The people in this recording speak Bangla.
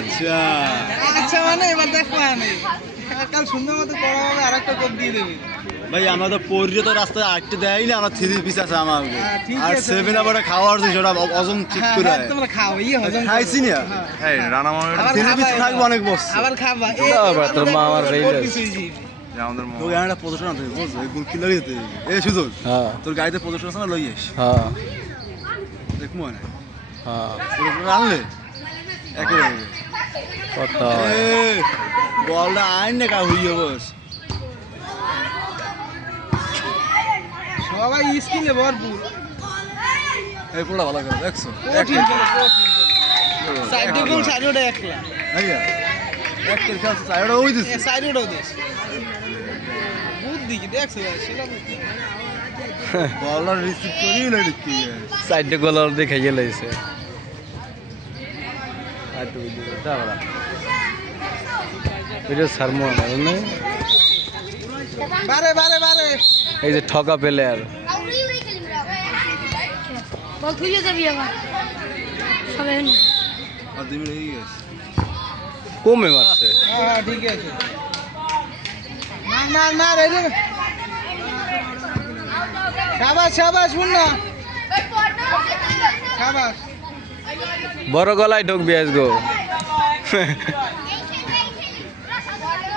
আচ্ছা আচ্ছা মানে এবার দেখো আমি কাল সুন্দর মতো করা হবে আর একটা কোপ দিয়ে দেবে ভাই আমরা তো পরিয়ে তো রাস্তায় আটটে দেয় না আমরা 3 পিস আছে আমার ঠিক আর আছে। 7 আপ খাওয়ার যে সেটা ওজন ঠিক হ্যাঁ করে হ্যাঁ তোমরা খাও ইয়ে হজম করো। খাইছি না হ্যাঁ। এই রানা মামের আবার 3 পিস খাবা খাইবো এবার। অনেক বস আবার খাবা তোর মা আমার ওর বেইলে কিছুই জি। যে আমাদের তো একটা প্রদর্শন আছে বুঝছো এই গুল কিলা দিতে এই সুযোগ হ্যাঁ তোর গাড়িতে প্রদর্শন আছে না লই আস হ্যাঁ দেখমু না হ্যাঁ পুরো আনলে একই হবে কত এ বলটা আইন না কা হইয়া বস সবাই স্কিলে ভরপুর এই পুরো ভালো করে দেখছো কঠিন খেলা কঠিন সাইডে গোল সাইডে একলা আইয়া এক করে খেলছে সাইডে ওই দিছে সাইডেও দেশ বুদ্ধি কি দেখছো সেটা বুদ্ধি বলটা রিসিভ করি না দেখি সাইডে গোলার দেখে গেলেছে আর তো ভিডিও দাঁড়া ভিডিও সারমো না বুঝলে বারে বারে বারে এই যে ঠকা প্লেয়ার বল তুই যাবি আবার সবাই আর 2 মিনিট হয়ে গেছে কমে মারছে হ্যাঁ ঠিক আছে মার মার মার এই রে শাবাশ শাবাশ মুন্না শাবাশ বড় গলায় ঢুকবি আজগো